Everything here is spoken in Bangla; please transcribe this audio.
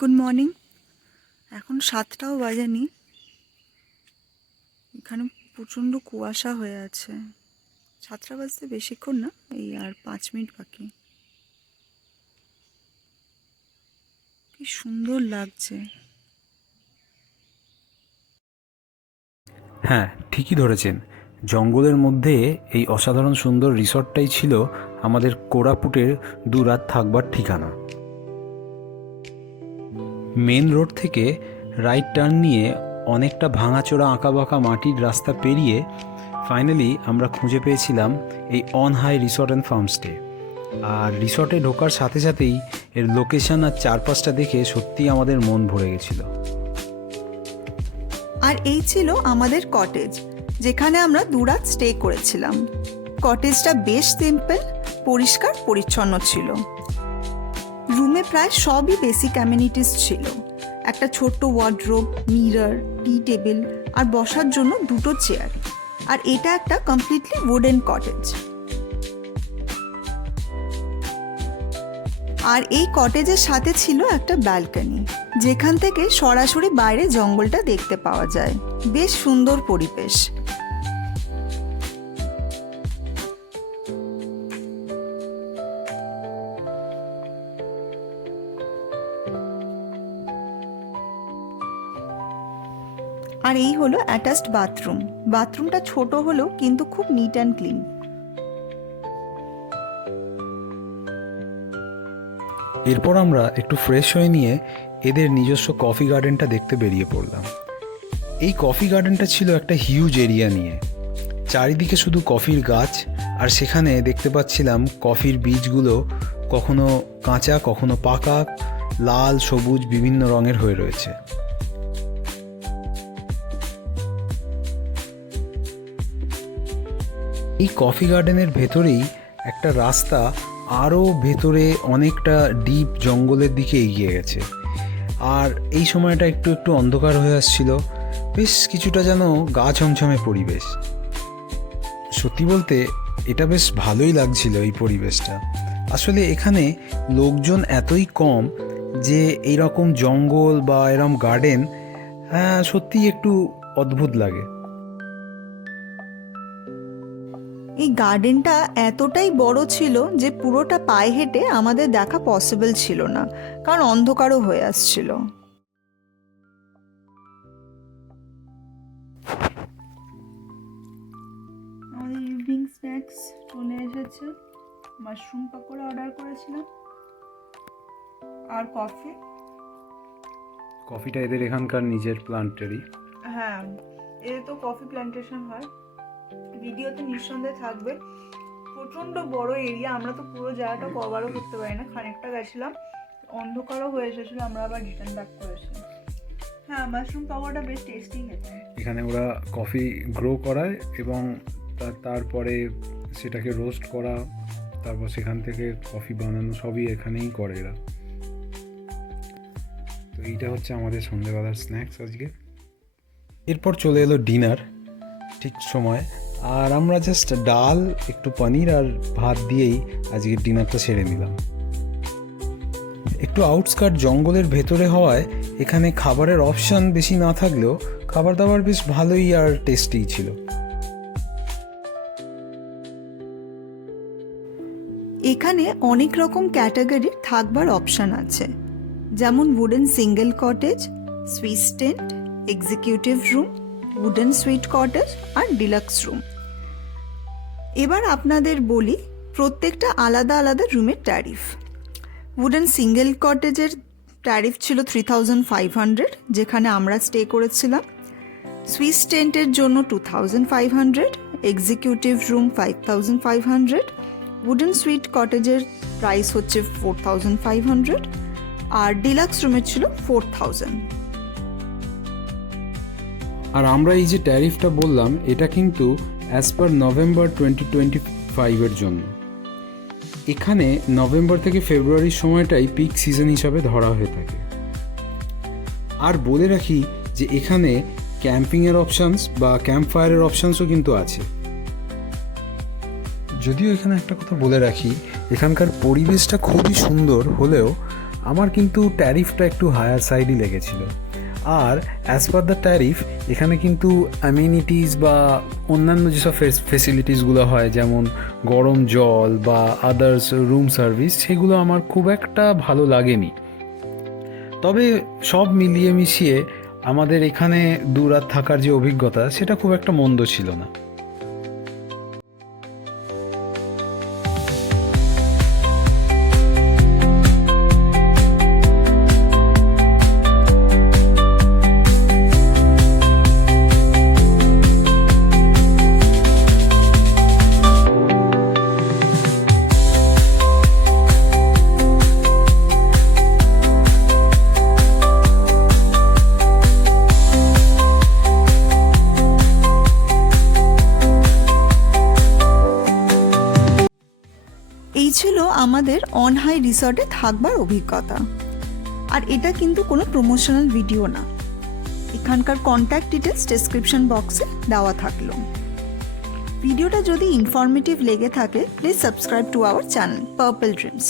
Good morning. এখন 7টাও বাজেনি, এখানে প্রচণ্ড কুয়াশা হয়ে আছে। 7টা বাজতে বেশিক্ষণ না, এই আর 5 মিনিট বাকি। কি সুন্দর লাগছে। হ্যাঁ, ঠিকই ধরেছেন। জঙ্গলের মধ্যে এই অসাধারণ সুন্দর রিসর্টটাই ছিল আমাদের কোরাপুটের 2 রাত থাকবার ঠিকানা। মেন রোড থেকে রাইট টার্ন নিয়ে অনেকটা ভাঙাচোরা আঁকাবাঁকা মাটির রাস্তা পেরিয়ে ফাইনালি আমরা খুঁজে পেয়েছিলাম এই on high resort and farmstay. আর রিসর্টে ঢোকার সাথে সাথেই এর লোকেশন আর চারপাশটা দেখে সত্যিই আমাদের মন ভরে গেছিল। আর এই ছিল আমাদের কটেজ, যেখানে আমরা 2 রাত স্টে করেছিলাম। কটেজটা বেশ সিম্পল, পরিষ্কার পরিচ্ছন্ন ছিল। রুমে প্রায় সবই বেসিক অ্যামিনিটিস ছিল। একটা ছোট্ট ওয়ার্ডরোব, মিরর, টি টেবিল আর বসার জন্য 2টো চেয়ার। আর এটা একটা কমপ্লিটলি উডেন কটেজ। আর এই কটেজের সাথে ছিল একটা ব্যালকনি, যেখান থেকে সরাসরি বাইরে জঙ্গলটা দেখতে পাওয়া যায়। বেশ সুন্দর পরিবেশ। আর এই হলো অ্যাটাচড বাথরুম। বাথরুমটা ছোট হলেও কিন্তু খুব নিট অ্যান্ড ক্লিন। এরপর আমরা একটু ফ্রেশ হয়ে নিয়ে এদের নিজস্ব কফি গার্ডেনটা দেখতে বেরিয়ে পড়লাম। এই কফি গার্ডেনটা ছিল একটা হিউজ এরিয়া নিয়ে, চারিদিকে শুধু কফির গাছ, আর সেখানে দেখতে পাচ্ছিলাম কফির বীজগুলো কখনো কাঁচা কখনো পাকা, লাল সবুজ বিভিন্ন রঙের হয়ে রয়েছে। এই কফি গার্ডেনের ভেতরেই একটা রাস্তা আরও ভেতরে অনেকটা ডিপ জঙ্গলের দিকে এগিয়ে গেছে। আর এই সময়টা একটু একটু অন্ধকার হয়ে আসছিল, বেশ কিছুটা যেন গা ছমছমে পরিবেশ। সত্যি বলতে এটা বেশ ভালোই লাগছিল এই পরিবেশটা। আসলে এখানে লোকজন এতই কম যে এইরকম জঙ্গল বা এরকম গার্ডেন সত্যিই একটু অদ্ভুত লাগে। এই গার্ডেনটা এতটাই বড় ছিল যে পুরোটা পায়ে হেঁটে আমাদের দেখা পসিবল ছিল না, কারণ অন্ধকারও হয়ে আসছিল। আমাদের ইভিনিং স্ন্যাক্স চলে এসেছে। মাশরুম পকোড়া অর্ডার করেছিলাম আর কফি। কফিটা এদের এখানকার নিজের প্লান্টেরই। হ্যাঁ, এ তো কফি প্ল্যান্টেশন হয়। ভিডিওতে নিঃসন্দেহে থাকবে। প্রচণ্ড বড় এরিয়া, আমরা তো পুরো জায়গাটা কভারও করতে পারি না। খানিকটা গেছিলাম, অন্ধকারও হয়ে এসেছিলো, আমরা আবার রিটার্ন ব্যাক করেছি। হ্যাঁ, মাশরুম পাকোড়াটা বেশ টেস্টি খেতে। এখানে ওরা কফি গ্রো করায় এবং তারপরে সেটাকে রোস্ট করা, তারপর সেখান থেকে কফি বানানো, সবই এখানেই করে এরা। তো এইটা হচ্ছে আমাদের সন্ধ্যেবেলার স্ন্যাক্স আজকে। এরপর চলে এলো ডিনার ঠিক সময়, আর আমরা জাস্ট ডাল, একটু পনির আর ভাত দিয়েই আজকের ডিনারটা সেরে নিলাম। একটু আউটস্কার্ট জঙ্গলের ভেতরে হওয়ায় এখানে খাবারের অপশান বেশি না থাকলেও খাবার দাবার বেশ ভালোই আর টেস্টি ছিল। এখানে অনেক রকম ক্যাটাগরির থাকবার অপশান আছে, যেমন wooden single cottage, Swiss tent, executive room, wooden suite cottage আর ডিলাক্স রুম। এবার আপনাদের বলি প্রত্যেকটা আলাদা আলাদা রুমের ট্যারিফ। উডেন সিঙ্গেল কটেজের ট্যারিফ ছিল 3500, যেখানে আমরা স্টে করেছিলাম। সুইস টেন্টের জন্য 2500, এক্সিকিউটিভ রুম 5500, উডেন সুইট কটেজের প্রাইস হচ্ছে 4500, আর ডিলাক্স রুমের ছিল 4000। আর আমরা এই যে ট্যারিফটা বললাম, এটা কিন্তু অ্যাজ পার নভেম্বর 2025 জন্য। এখানে নভেম্বর থেকে ফেব্রুয়ারির সময়টাই পিক সিজন হিসাবে ধরা হয়ে থাকে। আর বলে রাখি যে এখানে ক্যাম্পিংয়ের অপশানস বা ক্যাম্প ফায়ারের অপশানসও কিন্তু আছে। যদিও এখানে একটা কথা বলে রাখি, এখানকার পরিবেশটা খুবই সুন্দর হলেও আমার কিন্তু ট্যারিফটা একটু হায়ার সাইডই লেগেছিল। আর অ্যাজ পার দ্য ট্যারিফ এখানে কিন্তু অ্যামিনিটিস বা অন্যান্য যেসব ফেসিলিটিসগুলো হয়, যেমন গরম জল বা আদার্স রুম সার্ভিস, সেগুলো আমার খুব একটা ভালো লাগেনি। তবে সব মিলিয়ে মিশিয়ে আমাদের এখানে 2 রাত থাকার যে অভিজ্ঞতা, সেটা খুব একটা মন্দ ছিল না। এই ছিল আমাদের অন হাই রিসর্টে থাকবার অভিজ্ঞতা। আর এটা কিন্তু কোনো প্রমোশনাল ভিডিও না। এখানকার কন্ট্যাক্ট ডিটেলস ডেসক্রিপশন বক্সে দেওয়া থাকলো। ভিডিওটা যদি ইনফরমেটিভ লেগে থাকে, please subscribe to our channel purple dreams.